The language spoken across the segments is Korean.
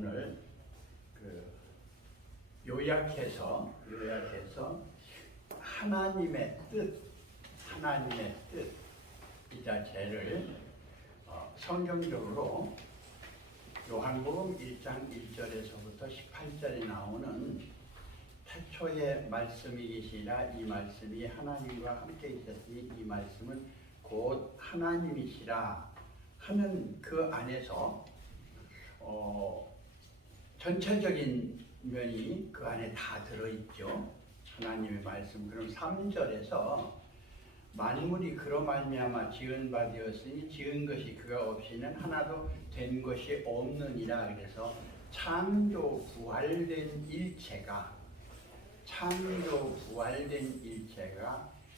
오늘 요약해서 하나님의 뜻 이 자체를 성경적으로 요한복음 1장 1절에서부터 18절에 나오는 태초에 말씀이 계시라, 이 말씀이 하나님과 함께 있었으니 이 말씀은 곧 하나님이시라 하는 그 안에서 전체적인 면이 그 안에 다 들어있죠. 하나님의 말씀. 그럼 3절에서 만물이 그로 말미암아 지은 바 되었으니 지은 것이 그가 없이는 하나도 된 것이 없느니라. 그래서 창조 부활된 일체가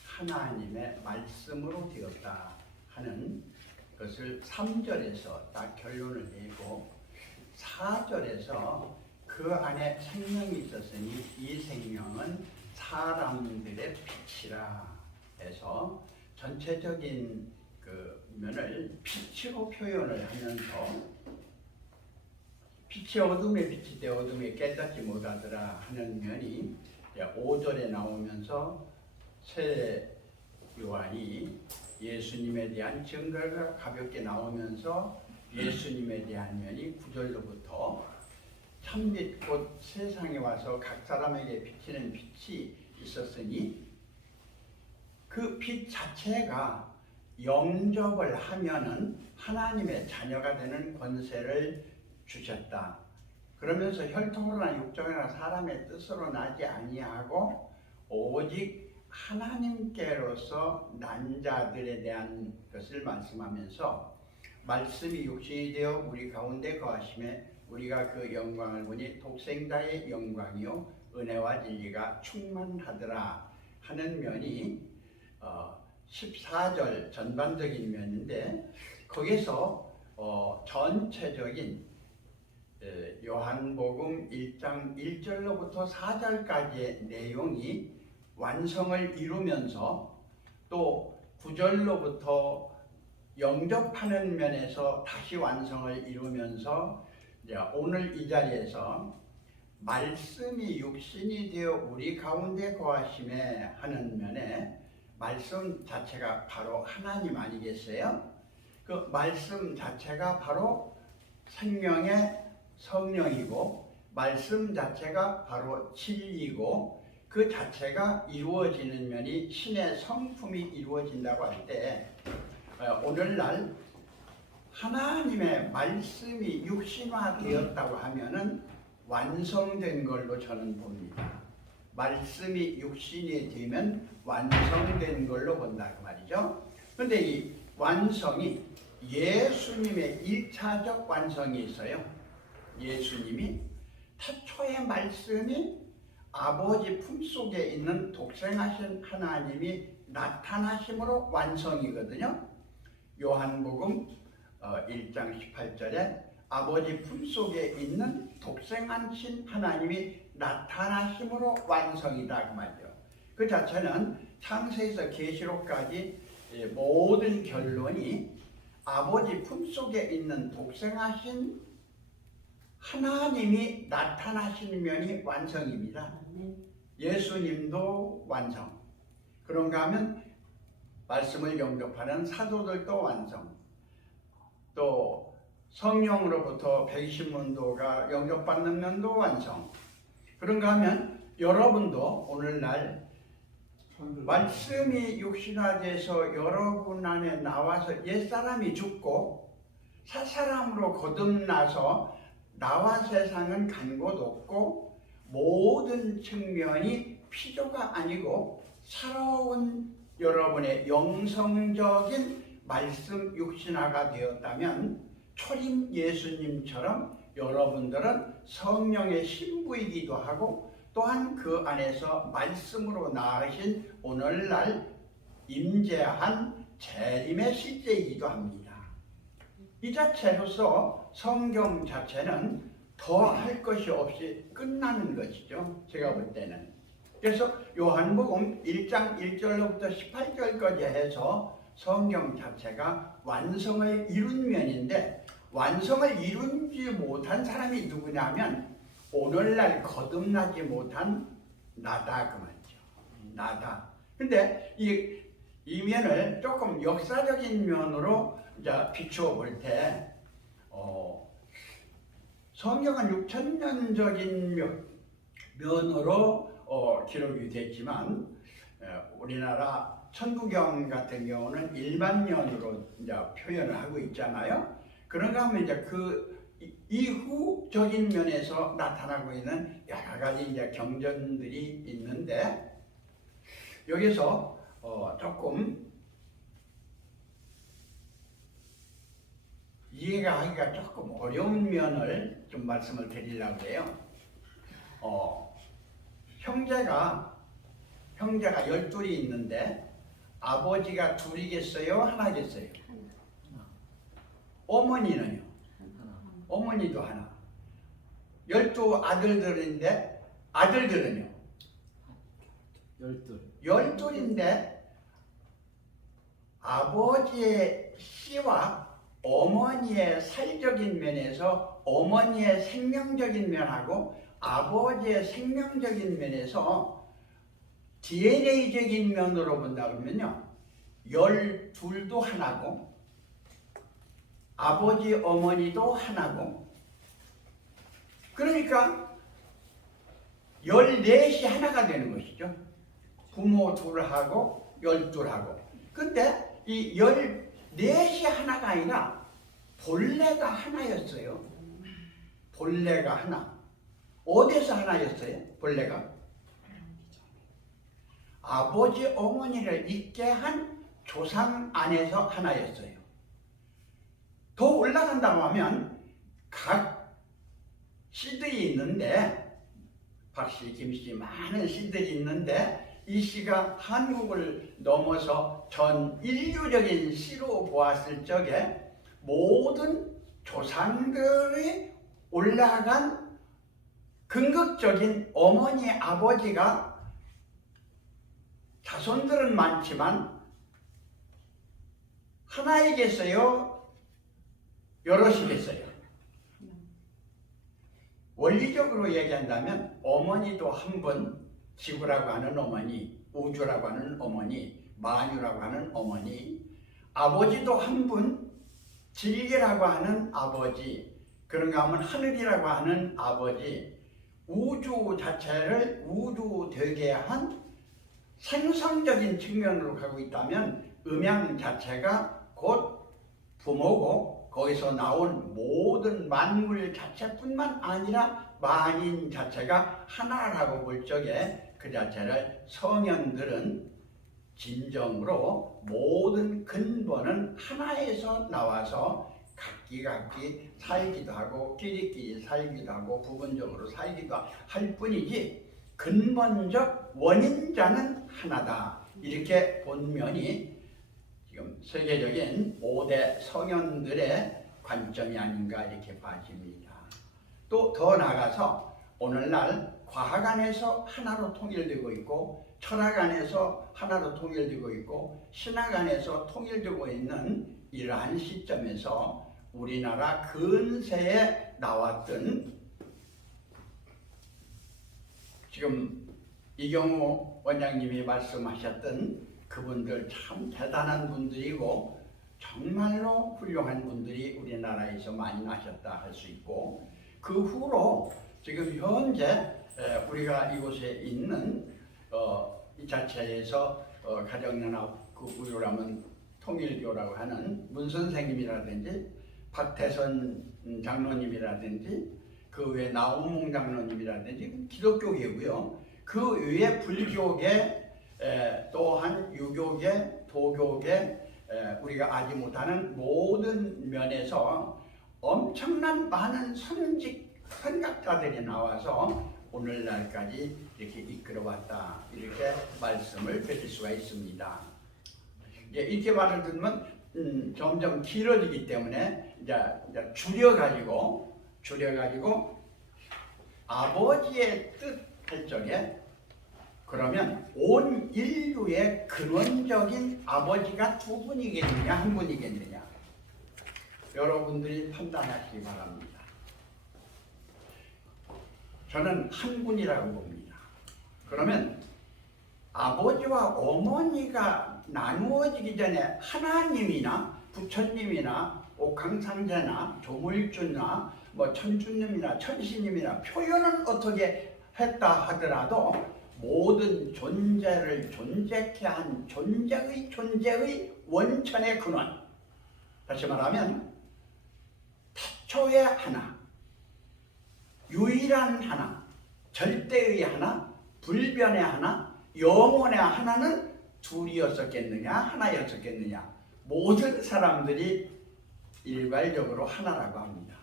하나님의 말씀으로 되었다 하는 것을 3절에서 딱 결론을 내고 4절에서 그 안에 생명이 있었으니 이 생명은 사람들의 빛이라 해서 전체적인 그 면을 빛으로 표현을 하면서 빛이 어둠에 비치되 어둠에 깨닫지 못하더라 하는 면이 5절에 나오면서 새 요한이 예수님에 대한 증거가 가볍게 나오면서 예수님에 대한 면이 9절로부터 참빛 곧 세상에 와서 각 사람에게 비치는 빛이 있었으니 그 빛 자체가 영접을 하면은 하나님의 자녀가 되는 권세를 주셨다. 그러면서 혈통으로나 육정이나 사람의 뜻으로 나지 아니하고 오직 하나님께로서 난 자들에 대한 것을 말씀하면서 말씀이 육신이 되어 우리 가운데 거하심에 우리가 그 영광을 보니 독생자의 영광이요 은혜와 진리가 충만하더라 하는 면이 14절 전반적인 면인데 거기서 전체적인 요한복음 1장 1절로부터 4절까지의 내용이 완성을 이루면서 또 9절로부터 영접하는 면에서 다시 완성을 이루면서 오늘 이 자리에서 말씀이 육신이 되어 우리 가운데 거하심에 하는 면에 말씀 자체가 바로 하나님 아니겠어요? 그 말씀 자체가 바로 생명의 성령이고 말씀 자체가 바로 진리고 그 자체가 이루어지는 면이 신의 성품이 이루어진다고 할 때 오늘날 하나님의 말씀이 육신화되었다고 하면은 완성된 걸로 저는 봅니다. 말씀이 육신이 되면 완성된 걸로 본다 그 말이죠. 그런데 이 완성이 예수님의 1차적 완성이 있어요. 예수님이 태초의 말씀이 아버지 품속에 있는 독생하신 하나님이 나타나심으로 완성이거든요. 요한복음 1장 18절에 아버지 품속에 있는 독생하신 하나님이 나타나심으로 완성이다 그 말이죠. 그 자체는 창세에서 계시록까지 모든 결론이 아버지 품속에 있는 독생하신 하나님이 나타나시는 면이 완성입니다. 예수님도 완성. 그런가 하면 말씀을 영접하는 사도들도 완성. 또 성령으로부터 120문도가 영접받는 면도 완성. 그런가 하면 여러분도 오늘날 말씀이 육신화돼서 여러분 안에 나와서 옛사람이 죽고 새사람으로 거듭나서 나와 세상은 간 곳 없고 모든 측면이 피조가 아니고 살아온 여러분의 영성적인 말씀 육신화가 되었다면 초림 예수님처럼 여러분들은 성령의 신부이기도 하고 또한 그 안에서 말씀으로 나으신 오늘날 임재한 재림의 실제이기도 합니다. 이 자체로서 성경 자체는 더 할 것이 없이 끝나는 것이죠. 제가 볼 때는. 그래서 요한복음 1장 1절로부터 18절까지 해서 성경 자체가 완성을 이룬 면인데 완성을 이루지 못한 사람이 누구냐면 오늘날 거듭나지 못한 나다 그 말이죠. 나다. 근데 이 면을 조금 역사적인 면으로 이제 비추어 볼 때, 성경은 6,000년적인 면으로 기록이 됐지만, 우리나라 천부경 같은 경우는 일반면으로 이제 표현을 하고 있잖아요. 그런가 하면 이제 그 이후적인 면에서 나타나고 있는 여러 가지 이제 경전들이 있는데, 여기서 조금 이해가 하기가 조금 어려운 면을 좀 말씀을 드리려고 해요. 형제가 12이 있는데 아버지가 둘이겠어요? 하나겠어요? 어머니는요? 어머니도 하나. 12아들들인데 아들들은요? 12인데 아버지의 씨와 어머니의 살적인 면에서 어머니의 생명적인 면하고 아버지의 생명적인 면에서 DNA적인 면으로 본다 그러면요, 12도 하나고 아버지 어머니도 하나고, 그러니까 14이 하나가 되는 것이죠. 부모 둘하고 12하고. 근데 이 14이 하나가 아니라 본래가 하나였어요. 본래가 하나. 어디서 하나였어요? 본래가? 아버지 어머니를 있게 한 조상 안에서 하나였어요. 더 올라간다고 하면 각 씨들이 있는데, 박씨, 김씨 많은 씨들이 있는데, 이 씨가 한국을 넘어서 전 인류적인 씨로 보았을 적에 모든 조상들이 올라간 근극적인 어머니, 아버지가 자손들은 많지만 하나이겠어요? 여럿이겠어요? 원리적으로 얘기한다면 어머니도 한 분, 지구라고 하는 어머니, 우주라고 하는 어머니, 만유라고 하는 어머니, 아버지도 한 분, 진리라고 하는 아버지, 그런가 하면 하늘이라고 하는 아버지, 우주 자체를 우주되게 한 생성적인 측면으로 가고 있다면 음양 자체가 곧 부모고, 거기서 나온 모든 만물 자체뿐만 아니라 만인 자체가 하나라고 볼 적에 그 자체를 성현들은 진정으로 모든 근본은 하나에서 나와서 각기 살기도 하고 끼리끼리 살기도 하고 부분적으로 살기도 할 뿐이지 근본적 원인자는 하나다. 이렇게 본 면이 지금 세계적인 5대 성현들의 관점이 아닌가 이렇게 봐집니다. 또 더 나아가서 오늘날 과학 안에서 하나로 통일되고 있고 철학 안에서 하나로 통일되고 있고 신학 안에서 통일되고 있는 이러한 시점에서 우리나라 근세에 나왔던 지금 이경우 원장님이 말씀하셨던 그분들 참 대단한 분들이고 정말로 훌륭한 분들이 우리나라에서 많이 나셨다 할 수 있고, 그 후로 지금 현재 우리가 이곳에 있는 이 자체에서 가정연합 그 우유라면 통일교라고 하는 문 선생님이라든지 박태선 장로님이라든지 그 외에 나우몽 장로님이라든지 기독교계고요. 그 외에 불교계, 또한 유교계, 도교계, 우리가 알지 못하는 모든 면에서 엄청난 많은 선각자들이 나와서 오늘날까지 이렇게 이끌어왔다, 이렇게 말씀을 드릴 수가 있습니다. 이렇게 말을 듣면 점점 길어지기 때문에 이제 줄여가지고 아버지의 뜻 할 적에, 그러면 온 인류의 근원적인 아버지가 두 분이겠느냐 한 분이겠느냐? 여러분들이 판단하시기 바랍니다. 저는 한 분이라고 봅니다. 그러면 아버지와 어머니가 나누어지기 전에 하나님이나 부처님이나 옥황상제나 조물주나 뭐 천주님이나 천신님이나 표현은 어떻게 했다 하더라도 모든 존재를 존재케 한 존재의 원천의 근원, 다시 말하면 태초의 하나, 유일한 하나, 절대의 하나, 불변의 하나, 영원의 하나는 둘이었었겠느냐 하나였었겠느냐. 모든 사람들이 일괄적으로 하나라고 합니다.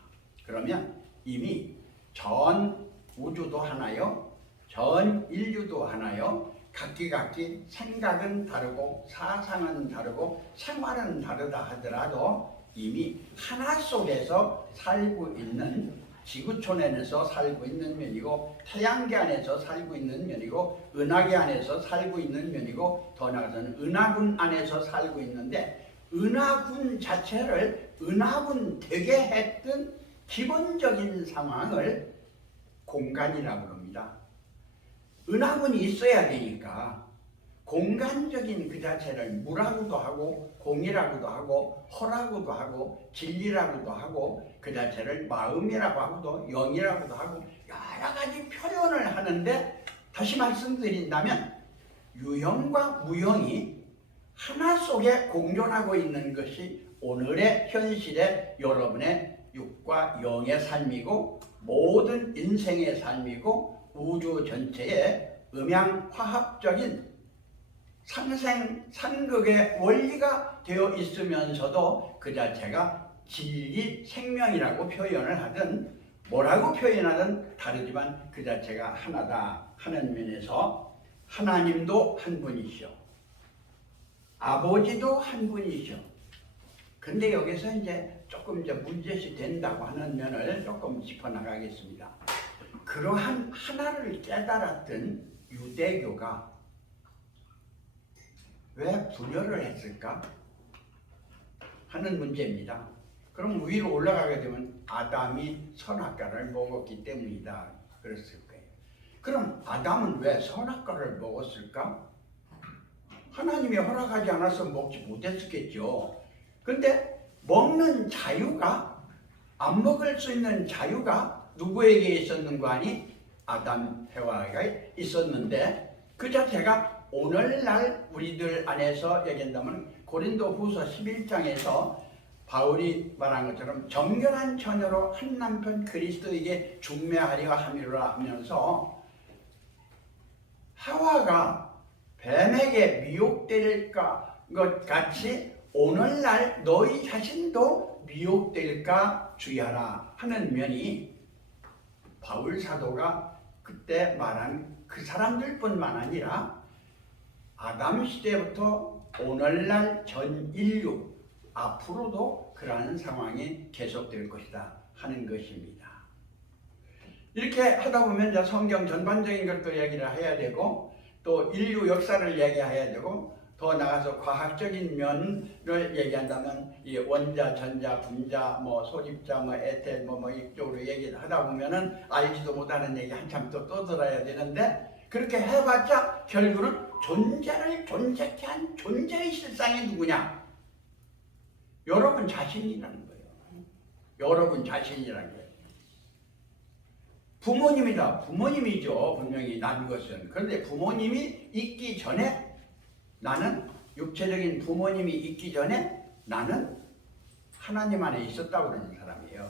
그러면 이미 전 우주도 하나요, 전 인류도 하나요, 각기 생각은 다르고 사상은 다르고 생활은 다르다 하더라도 이미 하나 속에서 살고 있는, 지구촌 안에서 살고 있는 면이고 태양계 안에서 살고 있는 면이고 은하계 안에서 살고 있는 면이고 더 나아가서는 은하군 안에서 살고 있는데, 은하군 자체를 은하군 되게 했던 기본적인 상황을 공간이라고 합니다. 은하군이 있어야 되니까 공간적인 그 자체를 무라고도 하고 공이라고도 하고 허라고도 하고 진리라고도 하고 그 자체를 마음이라고 하고도 영이라고도 하고 여러 가지 표현을 하는데, 다시 말씀드린다면 유형과 무형이 하나 속에 공존하고 있는 것이 오늘의 현실의 여러분의 육과 영의 삶이고 모든 인생의 삶이고 우주 전체의 음양화합적인 상생상극의 원리가 되어 있으면서도 그 자체가 진리 생명이라고 표현을 하든 뭐라고 표현하든 다르지만 그 자체가 하나다 하는 면에서 하나님도 한 분이시오, 아버지도 한 분이시오. 근데 여기서 조금 문제시 된다고 하는 면을 조금 짚어나가겠습니다. 그러한 하나를 깨달았던 유대교가 왜 분열을 했을까 하는 문제입니다. 그럼 위로 올라가게 되면 아담이 선악과를 먹었기 때문이다 그랬을 거예요. 그럼 아담은 왜 선악과를 먹었을까? 하나님이 허락하지 않아서 먹지 못했겠죠. 근데 먹는 자유가, 안 먹을 수 있는 자유가 누구에게 있었는 거 아니? 아담 해와에게 있었는데 그 자체가 오늘날 우리들 안에서 얘기한다면 고린도 후서 11장에서 바울이 말한 것처럼 정결한 처녀로 한 남편 그리스도에게 중매하려 함이라 하면서 하와가 뱀에게 미혹될까 것 같이 오늘날 너희 자신도 미혹될까 주의하라 하는 면이 바울 사도가 그때 말한 그 사람들뿐만 아니라 아담 시대부터 오늘날 전 인류 앞으로도 그러한 상황이 계속될 것이다 하는 것입니다. 이렇게 하다 보면 이제 성경 전반적인 것도 얘기를 해야 되고 또 인류 역사를 얘기해야 되고 더 나아가서 과학적인 면을 얘기한다면 이 원자, 전자, 분자, 소립자, 에텔, 이쪽으로 얘기를 하다 보면은 알지도 못하는 얘기 한참 또 떠들어야 되는데, 그렇게 해봤자 결국은 존재를 존재케 한 존재의 실상이 누구냐? 여러분 자신이라는 거예요. 여러분 자신이라는 거예요. 부모님이다. 부모님이죠. 분명히 난 것은. 그런데 부모님이 있기 전에 나는, 육체적인 부모님이 있기 전에 나는 하나님 안에 있었다고 그러는 사람이에요.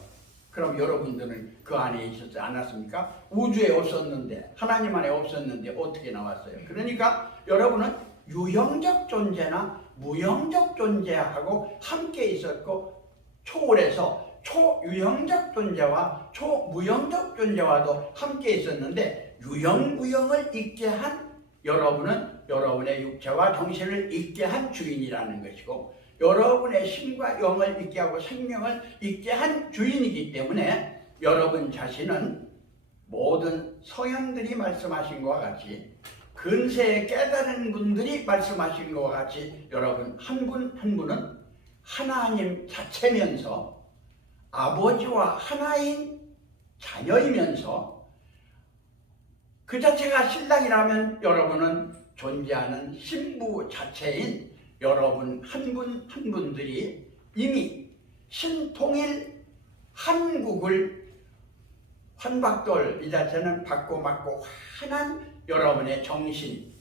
그럼 여러분들은 그 안에 있었지 않았습니까? 우주에 없었는데, 하나님 안에 없었는데 어떻게 나왔어요? 그러니까 여러분은 유형적 존재나 무형적 존재하고 함께 있었고, 초월해서 초유형적 존재와 초무형적 존재와도 함께 있었는데, 유형, 무형을 있게 한 여러분은 여러분의 육체와 정신을 있게 한 주인이라는 것이고, 여러분의心과 영을 있게 하고 생명을 있게 한 주인이기 때문에 여러분 자신은 모든 서양들이 말씀하신 것과 같이, 근세에 깨달은 분들이 말씀하신 것과 같이 여러분 한 분 한 분은 하나님 자체면서 아버지와 하나인 자녀이면서 그 자체가 신랑이라면 여러분은 존재하는 신부 자체인 여러분 한 분 한 분들이 이미 신통일 한국을 환박돌 이 자체는 받고 맞고 환한 여러분의 정신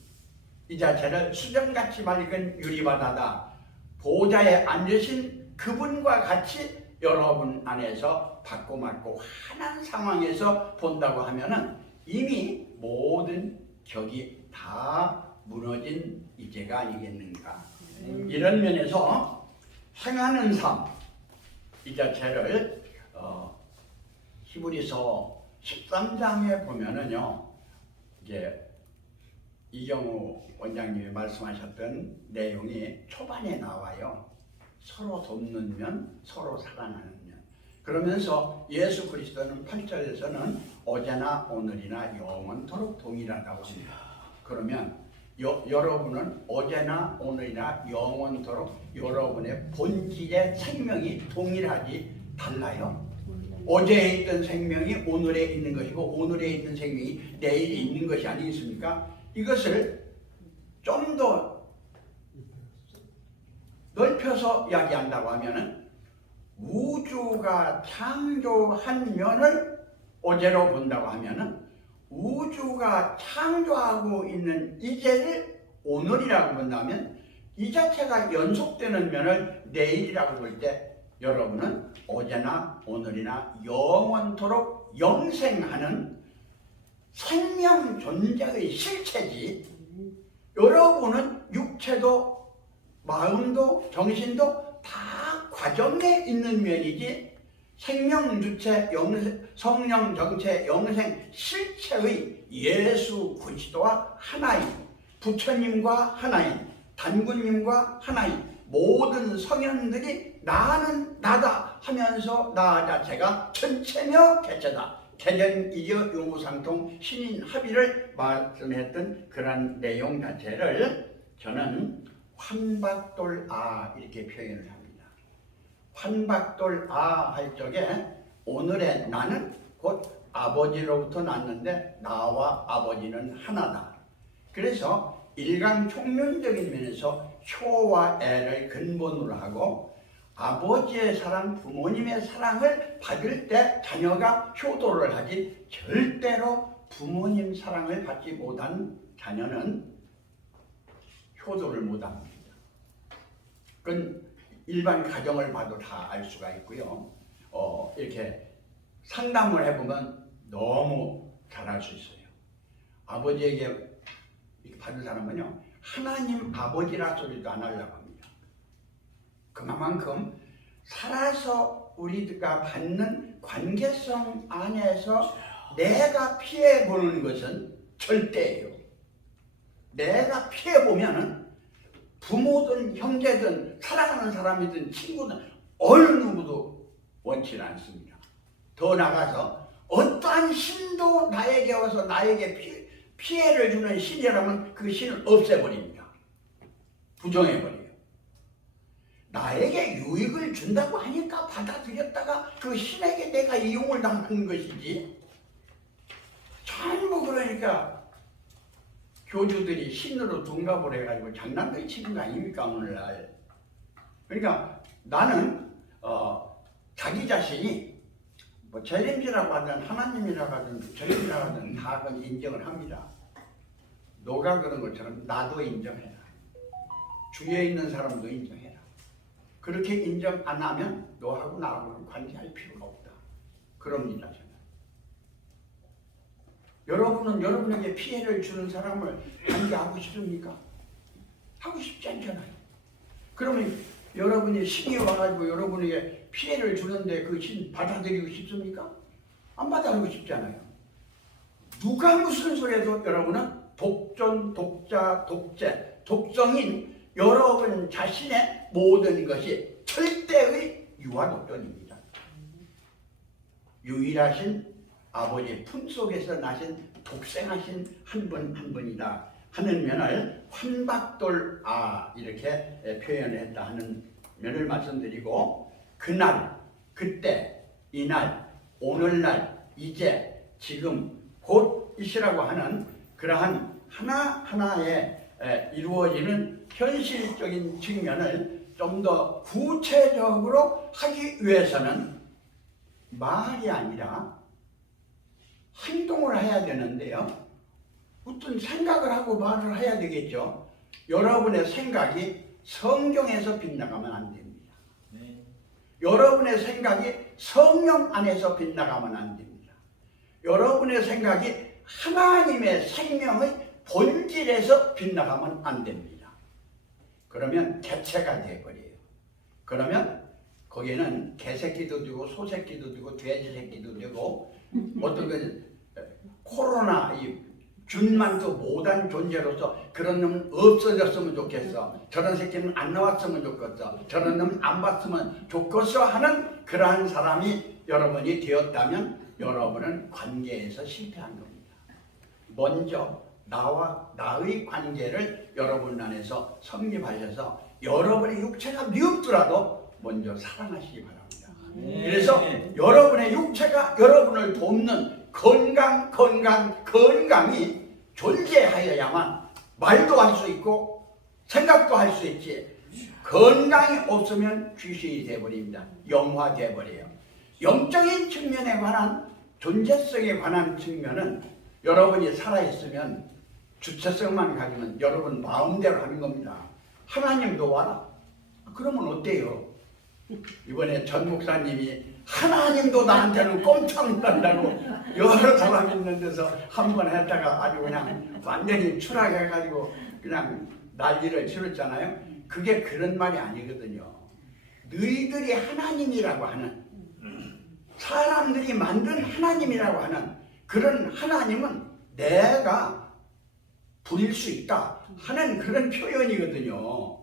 이 자체를 수정같이 맑은 유리바다다 보좌에 앉으신 그분과 같이 여러분 안에서 받고 맞고 환한 상황에서 본다고 하면은 이미 모든 격이 다 무너진 이제가 아니겠는가. 이런 면에서 행하는 삶 이 자체를 히브리서 13장에 보면은요, 이제 이경우 원장님이 말씀하셨던 내용이 초반에 나와요. 서로 돕는 면, 서로 사랑하는 면. 그러면서 예수 그리스도는 8절에서는 어제나 오늘이나 영원토록 동일하다고 합니다. 그러면 여러분은 어제나 오늘이나 영원토록 여러분의 본질의 생명이 동일하지 달라요. 어제에 있던 생명이 오늘에 있는 것이고 오늘에 있는 생명이 내일에 있는 것이 아니겠습니까? 이것을 좀 더 넓혀서 이야기한다고 하면은 우주가 창조한 면을 어제로 본다고 하면은 우주가 창조하고 있는 이제를 오늘이라고 본다면 이 자체가 연속되는 면을 내일이라고 볼 때 여러분은 어제나 오늘이나 영원토록 영생하는 생명 존재의 실체지 여러분은 육체도 마음도 정신도 다 과정에 있는 면이지 생명 주체, 성령 정체, 영생 실체의 예수 그리스도와 하나인 부처님과 하나인 단군님과 하나인 모든 성현들이 나는 나다 하면서 나 자체가 전체며 개체다. 개전이여 유무상통 신인 합의를 말씀했던 그런 내용 자체를 저는 환박돌아 이렇게 표현을 합니다. 환박돌아 할 적에 오늘의 나는 곧 아버지로부터 났는데 나와 아버지는 하나다. 그래서 일강총론적인 면에서 효와 애를 근본으로 하고 아버지의 사랑, 부모님의 사랑을 받을 때 자녀가 효도를 하지 절대로 부모님 사랑을 받지 못한 자녀는 효도를 못합니다. 그건 일반 가정을 봐도 다 알 수가 있고요. 이렇게 상담을 해보면 너무 잘할 수 있어요. 아버지에게 이렇게 받은 사람은요, 하나님 아버지라 소리도 안 하려고 합니다. 그만큼 살아서 우리가 받는 관계성 안에서 내가 피해보는 것은 절대예요. 내가 피해보면은 부모든 형제든 사랑하는 사람이든 친구든 어느 누구도 원치는 않습니다. 더 나가서 어떠한 신도 나에게 와서 나에게 피해를 주는 신이라면 그 신을 없애버립니다. 부정해버려요. 나에게 유익을 준다고 하니까 받아들였다가 그 신에게 내가 이용을 당하는 것이지. 전부 그러니까 교주들이 신으로 둔갑을 해가지고 장난들 치는 거 아닙니까 오늘날. 그러니까 나는 자기 자신이 뭐 재림지라고 하든 하나님이라고 하든 부처님이라고 하든 다 그건 인정을 합니다. 너가 그런 것처럼 나도 인정해라. 주위에 있는 사람도 인정해라. 그렇게 인정 안 하면 너하고 나하고는 관계할 필요가 없다. 그럽니다. 저는. 여러분은 여러분에게 피해를 주는 사람을 관계하고 싶습니까? 하고 싶지 않잖아요. 그러면 여러분이 신이 와가지고 여러분에게 피해를 주는데 그 신 받아들이고 싶습니까? 안 받아들이고 싶지 않아요. 누가 무슨 소리 해도 여러분은 독존, 독자, 독재, 독성인 여러분 자신의 모든 것이 절대의 유아독존입니다. 유일하신 아버지의 품속에서 나신 독생하신 한 분 한 분이다 하는 면을 환박돌아 이렇게 표현했다 하는 면을 말씀드리고 그날 그때 이날, 오늘날, 이제, 지금, 곧이시라고 하는 그러한 하나하나에 이루어지는 현실적인 측면을 좀 더 구체적으로 하기 위해서는 말이 아니라 행동을 해야 되는데요. 어떤 생각을 하고 말을 해야 되겠죠. 여러분의 생각이 성경에서 빗나가면 안 됩니다. 여러분의 생각이 성령 안에서 빗나가면 안 됩니다. 여러분의 생각이 하나님의 생명의 본질에서 빗나가면 안 됩니다. 그러면 개체가 되어버려요. 그러면 거기에는 개새끼도 되고 소새끼도 되고 돼지 새끼도 되고 어떤 그 코로나 이 균만도 못한 존재로서 그런 놈은 없어졌으면 좋겠어. 저런 새끼는 안 나왔으면 좋겠어. 저런 놈은 안 봤으면 좋겠어 하는 그러한 사람이 여러분이 되었다면 여러분은 관계에서 실패한 겁니다. 먼저 나의 관계를 여러분 안에서 성립하셔서 여러분의 육체가 미흡더라도 먼저 사랑하시기 바랍니다. 그래서 여러분의 육체가 여러분을 돕는 건강이 존재하여야만 말도 할 수 있고 생각도 할 수 있지. 건강이 없으면 귀신이 되어버립니다. 영화 되어버려요. 영적인 측면에 관한 존재성에 관한 측면은 여러분이 살아있으면 주체성만 가지면 여러분 마음대로 하는 겁니다. 하나님도 와라. 그러면 어때요? 이번에 전 목사님이 하나님도 나한테는 꼼짝 못한다고 여러 사람 있는 데서 한 번 했다가 아주 그냥 완전히 추락해가지고 그냥 난리를 치렀잖아요. 그게 그런 말이 아니거든요. 너희들이 하나님이라고 하는, 사람들이 만든 하나님이라고 하는 그런 하나님은 내가 부릴 수 있다 하는 그런 표현이거든요.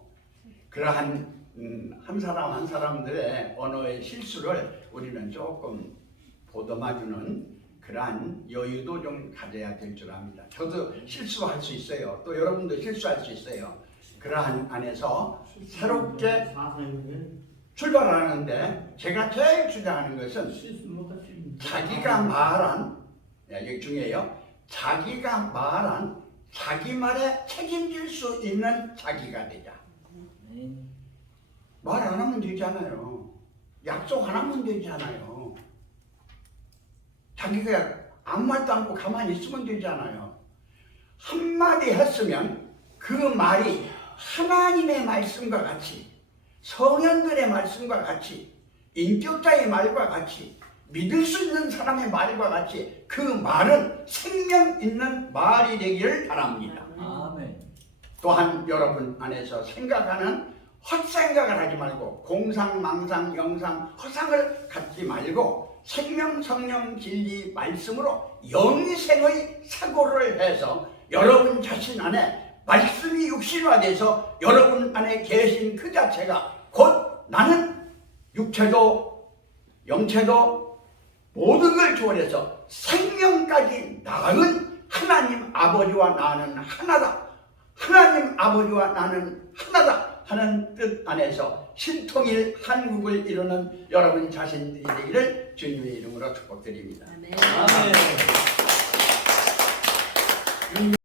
그러한 한 사람 한 사람들의 언어의 실수를 우리는 조금 보듬어주는 그러한 여유도 좀 가져야 될 줄 압니다. 저도 실수할 수 있어요. 또 여러분도 실수할 수 있어요. 그러한 안에서 새롭게 출발하는데 제가 제일 주장하는 것은 자기가 말한, 여기 중요해요. 자기가 말한 자기 말에 책임질 수 있는 자기가 되자. 말 안 하면 되잖아요. 약속 안 하면 되잖아요. 자기가 아무 말도 않고 가만히 있으면 되잖아요. 한마디 했으면 그 말이 하나님의 말씀과 같이, 성현들의 말씀과 같이, 인격자의 말과 같이, 믿을 수 있는 사람의 말과 같이 그 말은 생명 있는 말이 되기를 바랍니다. 아멘. 또한 여러분 안에서 생각하는 헛생각을 하지 말고 공상, 망상, 영상, 허상을 갖지 말고 생명, 성령, 진리, 말씀으로 영생의 사고를 해서 여러분 자신 안에 말씀이 육신화돼서 여러분 안에 계신 그 자체가 곧 나는 육체도 영체도 모든 걸 초월해서 생명까지 낳은 하나님 아버지와 나는 하나다. 하나님 아버지와 나는 하나다 하는 뜻 안에서 신통일 한국을 이루는 여러분 자신들이 되기를 주님의 이름으로 축복드립니다. 아멘. 아멘.